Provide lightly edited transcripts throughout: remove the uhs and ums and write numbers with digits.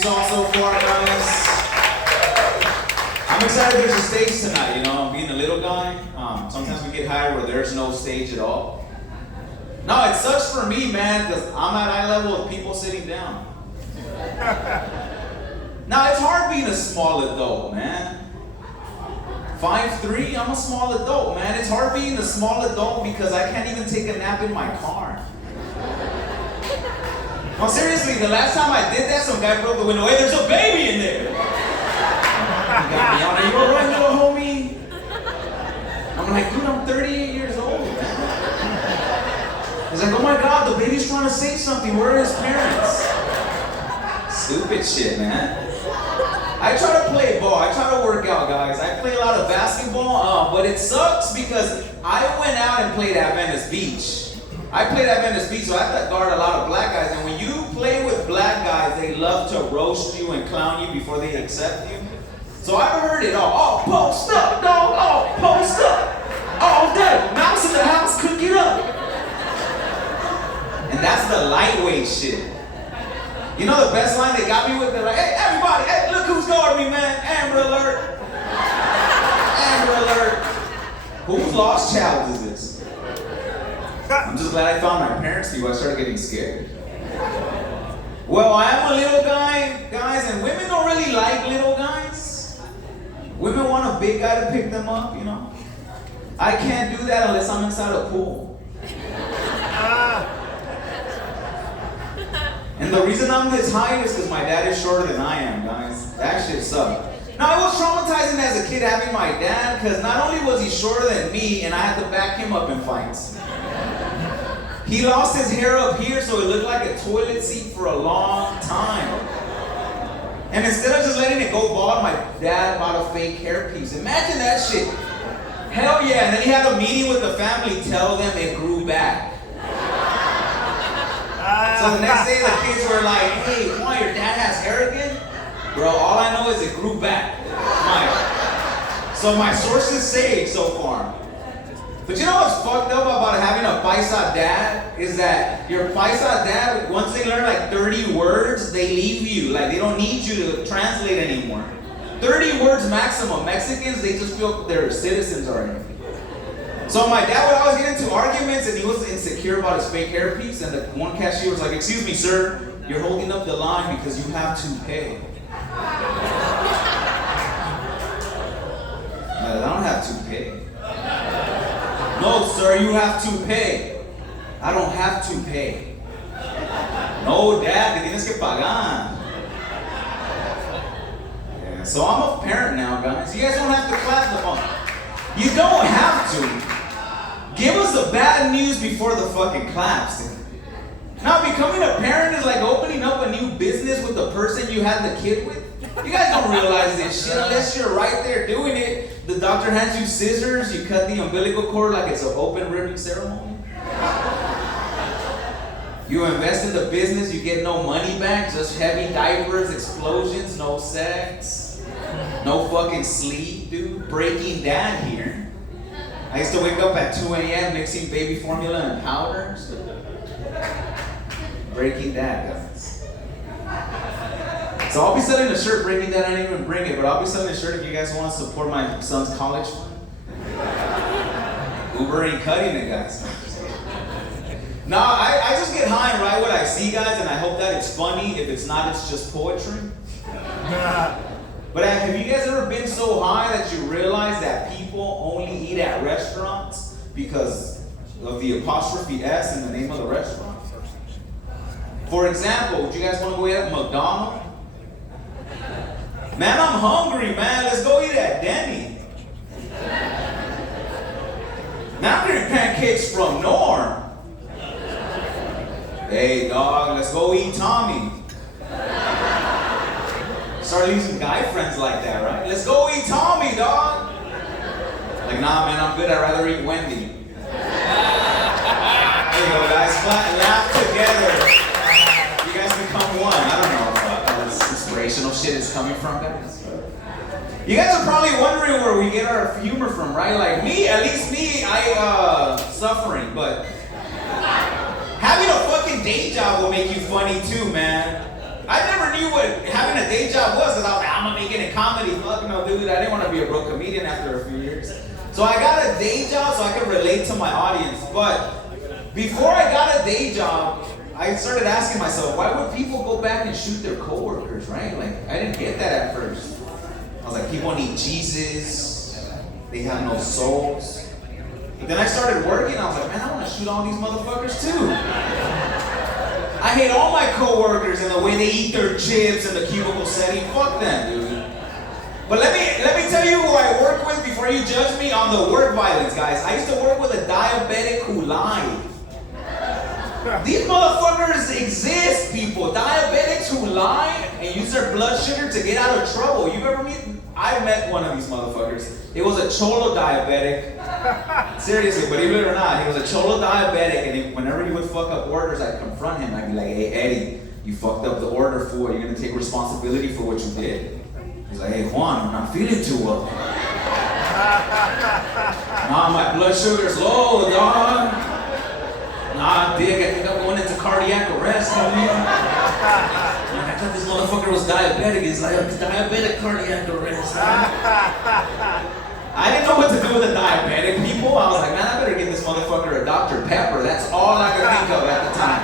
saw so far, guys. I'm excited there's a stage tonight, you know, being a little guy. Sometimes we get hired where there's no stage at all. No, it sucks for me, man, because I'm at eye level with people sitting down. Now, it's hard being a small adult, man. 5'3", I'm a small adult, man. It's hard being a small adult because I can't even take a nap in my car. No, seriously, the last time I did that, some guy broke the window. Hey, there's a baby in there. He got me on it. You alright, little homie? I'm like, dude, I'm 38 years old, man. He's like, oh my God, the baby's trying to say something. Where are his parents? Stupid shit, man. I try to play ball. I try to work out, guys. I play a lot of basketball, but it sucks because I went out and played at Venice Beach. I played at Venice Beach, so I have to guard a lot of black guys. And when you play with black guys, they love to roast you and clown you before they accept you. So I've heard it all. Oh, post up, dog. Oh, post up. All day. Mouse in the house, cook it up. And that's the lightweight shit. You know the best line they got me with? They're like, hey, everybody, hey, look who's guarding me, man. Amber alert. Amber alert. Whose lost child is this? I'm just glad I found my parents before I started getting scared. Well, I am a little guy, guys, and women don't really like little guys. Women want a big guy to pick them up, you know. I can't do that unless I'm inside a pool. And the reason I'm this high is because my dad is shorter than I am, guys. That shit sucked. Now, it was traumatizing as a kid having my dad, because not only was he shorter than me, and I had to back him up in fights. He lost his hair up here, so it looked like a toilet seat for a long time. And instead of just letting it go bald, my dad bought a fake hairpiece. Imagine that shit. Hell yeah, and then he had a meeting with the family, tell them it grew back. So the next day the kids were like, hey, Juan, your dad has hair again? Bro, all I know is it grew back. So my sources say so far. But you know what's fucked up about having a paisa dad? Is that your paisa dad, once they learn like 30 words, they leave you. Like they don't need you to translate anymore. 30 words maximum. Mexicans, they just feel they're citizens already. So my dad would always get into arguments and he was insecure about his fake hairpiece, and the one cashier was like, excuse me, sir, you're holding up the line because you have to pay. I don't have to pay. No, sir, you have to pay. I don't have to pay. No, Dad, te tienes que pagar. Yeah, so I'm a parent now, guys. You guys don't have to clap the phone. You don't have to. Give us the bad news before the fucking claps. Now, becoming a parent is like opening up a new business with the person you had the kid with. You guys don't realize this shit unless you're right there doing it. The doctor hands you scissors, you cut the umbilical cord like it's an open ribbon ceremony. You invest in the business, you get no money back, just heavy diapers, explosions, no sex, no fucking sleep, dude. Breaking Dad here. I used to wake up at 2 a.m. mixing baby formula and powders. Breaking Dad, guys. So I'll be selling a shirt, Breaking Dad. I didn't even bring it, but I'll be selling a shirt if you guys want to support my son's college fund. Uber ain't cutting it, guys. No, I just get high and write what I see, guys, and I hope that it's funny. If it's not, it's just poetry. But have you guys ever been so high that you realize that people only eat at restaurants because of the apostrophe S in the name of the restaurant? For example, would you guys want to go eat at McDonald's? Man, I'm hungry, man. Let's go eat at Denny. Man, I'm getting pancakes from Norm. Hey, dog, let's go eat Tommy. Start using guy friends like that, right? Let's go eat Tommy, dog. Like, nah, man, I'm good. I'd rather eat Wendy. There you go, guys. Laugh together. You guys become one. I don't know where this inspirational shit is coming from, guys. You guys are probably wondering where we get our humor from, right? Like me, at least me, suffering, but having a fucking day job will make you funny too, man. I never knew what having a day job was, because I was like, I'm gonna make it in comedy. Fuck no, dude. I didn't want to be a broke comedian after a few years. So I got a day job so I could relate to my audience. But before I got a day job, I started asking myself, why would people go back and shoot their coworkers, right? Like, I didn't get that at first. I was like, people need Jesus. They have no souls. But then I started working. I was like, man, I want to shoot all these motherfuckers too. I hate all my coworkers and the way they eat their chips in the cubicle setting. Fuck them, dude. But let me tell you who I work with before you judge me on the work violence, guys. I used to work with a diabetic who lied. These motherfuckers exist, people. Diabetics who lie and use their blood sugar to get out of trouble. You ever meet? I met one of these motherfuckers. It was a cholo diabetic. Seriously, believe it or not, he was a cholo diabetic, and whenever he would fuck up orders, I'd confront him. I'd be like, hey, Eddie, you fucked up the order, fool. You're gonna take responsibility for what you did. He's like, hey, Juan, I'm not feeling too well. Nah, my blood sugar's low, dog. Nah, Dick, I think I'm going into cardiac arrest, homie. I thought this motherfucker was diabetic. He's like, diabetic cardiac arrest. I didn't know what to do with the diabetic people. I was like, man, I better give this motherfucker a Dr. Pepper. That's all I could think of at the time.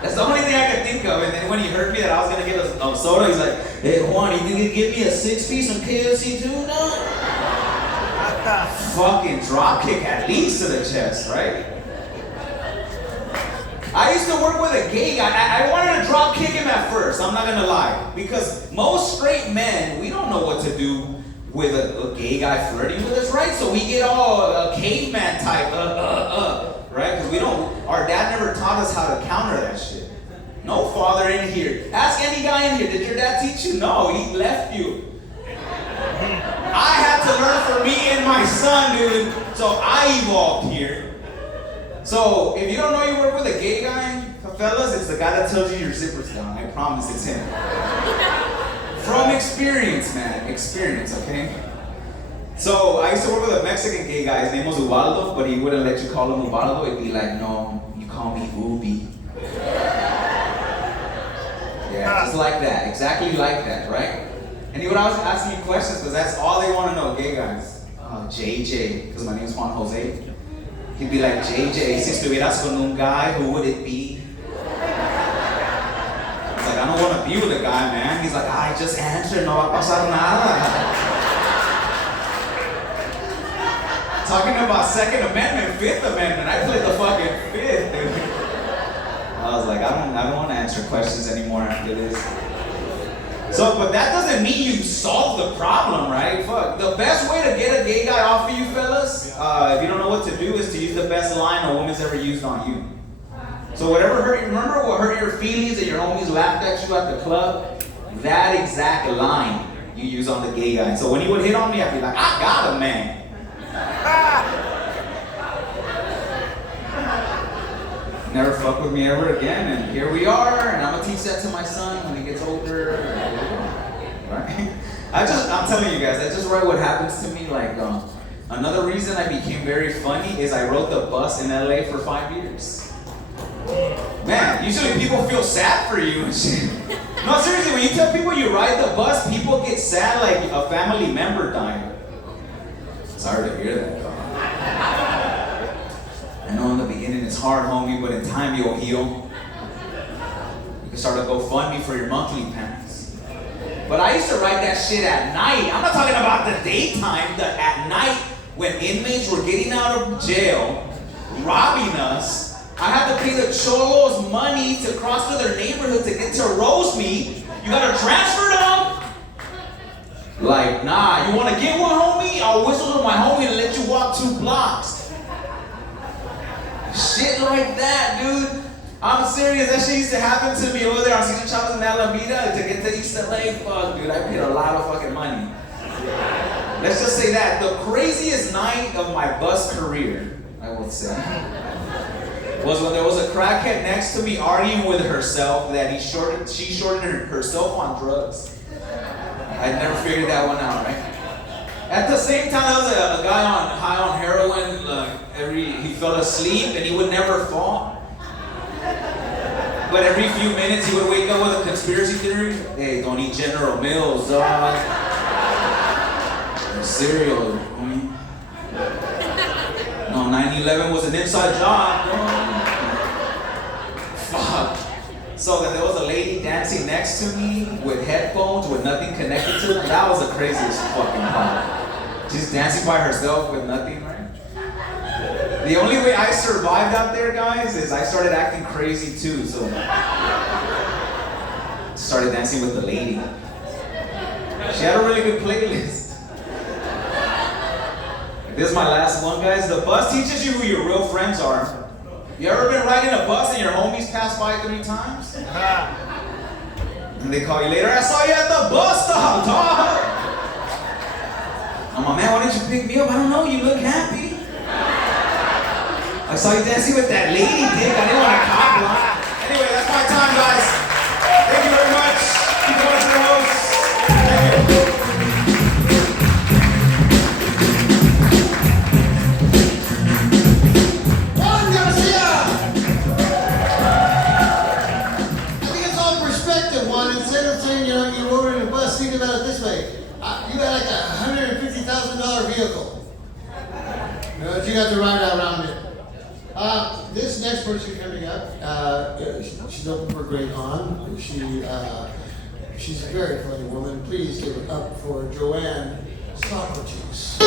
That's the only thing I could think of. And then when he heard me that I was going to get a soda, he's like, hey, Juan, you think you can give me a 6-piece on KFC too, no? Fucking drop kick at least to the chest, right? I used to work with a gay guy. I wanted to drop kick him at first, I'm not gonna lie. Because most straight men, we don't know what to do with a gay guy flirting with us, right? So we get all caveman type, right? Because we don't, our dad never taught us how to counter that shit. No father in here. Ask any guy in here, did your dad teach you? No, he left you. I had to learn for me and my son, dude. So I evolved here. So, if you don't know you work with a gay guy, fellas, it's the guy that tells you your zipper's down. I promise it's him. From experience, man. Experience, okay? So, I used to work with a Mexican gay guy. His name was Ubaldo, but he wouldn't let you call him Ubaldo. He'd be like, no, you call me Ubi. Yeah, just like that. Exactly like that, right? And he would always ask me questions, because that's all they want to know, gay guys. JJ, because my name's Juan Jose. He'd be like, JJ, si estuvieras con un guy, who would it be? I was like, I don't want to be with a guy, man. He's like, I just answered, no va a pasar nada. Talking about Second Amendment, Fifth Amendment. I played the fucking Fifth, dude. I was like, I don't want to answer questions anymore after this. So, but that doesn't mean you solve the problem, right? Fuck. The best way to get a gay guy off of you, fellas, if you don't know what to do, is to use the best line a woman's ever used on you. So whatever hurt you, remember what hurt your feelings and your homies laughed at you at the club? That exact line you use on the gay guy. So when he would hit on me, I'd be like, I got him, man. Never fuck with me ever again, and here we are, and I'm gonna teach that to my son when he gets older. Right? I'm telling you guys, that's just right what happens to me. Like, another reason I became very funny is I rode the bus in LA for 5 years. Man, usually people feel sad for you and shit. No, seriously, when you tell people you ride the bus, people get sad like a family member died. Sorry to hear that, though. I know in the beginning it's hard, homie, but in time you'll heal. You can start a GoFundMe for your monthly pass. But I used to write that shit at night. I'm not talking about the daytime, at night when inmates were getting out of jail, robbing us. I had to pay the cholos money to cross to their neighborhood to get to roast me. You gotta transfer them? Like, nah, you wanna get one, homie? I'll whistle to my homie and let you walk 2 blocks. Shit like that, dude. I'm serious. That shit used to happen to me over there on Cesar Chavez and Alameda to get to East LA. Fuck, dude, I paid a lot of fucking money. Let's just say that. The craziest night of my bus career, I would say, was when there was a crackhead next to me arguing with herself that she shorted herself on drugs. I'd never figured that one out, right? At the same time, there was a guy high on heroin. He fell asleep and he would never fall. But every few minutes he would wake up with a conspiracy theory. Hey, don't eat General Mills, dog. Or cereal, homie. No, 9/11 was an inside job, dog. Fuck. So then there was a lady dancing next to me with headphones with nothing connected to them. That was the craziest fucking part. She's dancing by herself with nothing, right? The only way I survived out there, guys, is I started acting crazy too, so started dancing with the lady. She had a really good playlist. This is my last one, guys. The bus teaches you who your real friends are. You ever been riding a bus and your homies pass by 3 times? And they call you later, I saw you at the bus stop, dog! I'm like, man, why didn't you pick me up? I don't know, you look happy. I saw you dancing with that lady, dick. I didn't want to cop line. Anyway, that's my time, guys. Thank you very much. Keep going to your hosts. Thank you. Juan Garcia! I think it's all perspective, Juan. Instead of saying you rode in a bus, think about it this way. You got like a $150,000 vehicle. But you got to ride around it. This next person coming up, she's open for great on. She's a very funny woman. Please give it up for Joanne Socrates.